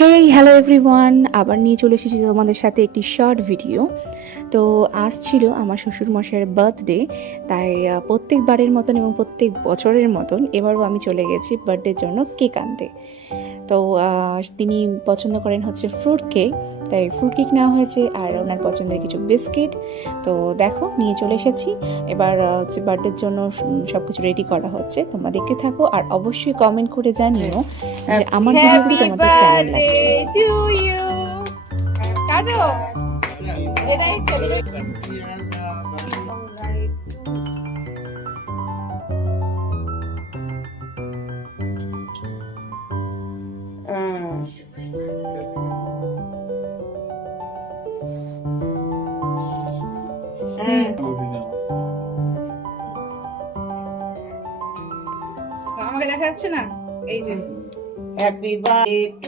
Hey hello everyone, আবার নিয়ে চলে এসেছি তোমাদের সাথে একটি শর্ট ভিডিও। তো আজ ছিল আমার শ্বশুরমশাইয়ের বার্থডে, তাই প্রত্যেকবারের মতন এবং প্রত্যেক বছরের মতন এবারও আমি চলে গেছি বার্থডের জন্য কেক আনতে। তো তিনি পছন্দ করেন হচ্ছে ফ্রুট কেক, তাই ফ্রুট কেক নেওয়া হয়েছে আর ওনার পছন্দের কিছু বিস্কিট। তো দেখো নিয়ে চলে এসেছি। এবার হচ্ছে বার্থডের জন্য সব কিছু রেডি করা হচ্ছে, তোমরা দেখতে থাকো আর অবশ্যই কমেন্ট করে জানিও যে আমার ভিডিওগুলো তোমাদের কেমন লাগছে। টু ইউ কাটো যেটা ইচ্ছা দেবে আমাকে দেখা যাচ্ছে না। এই যে হ্যাপি বার্থডে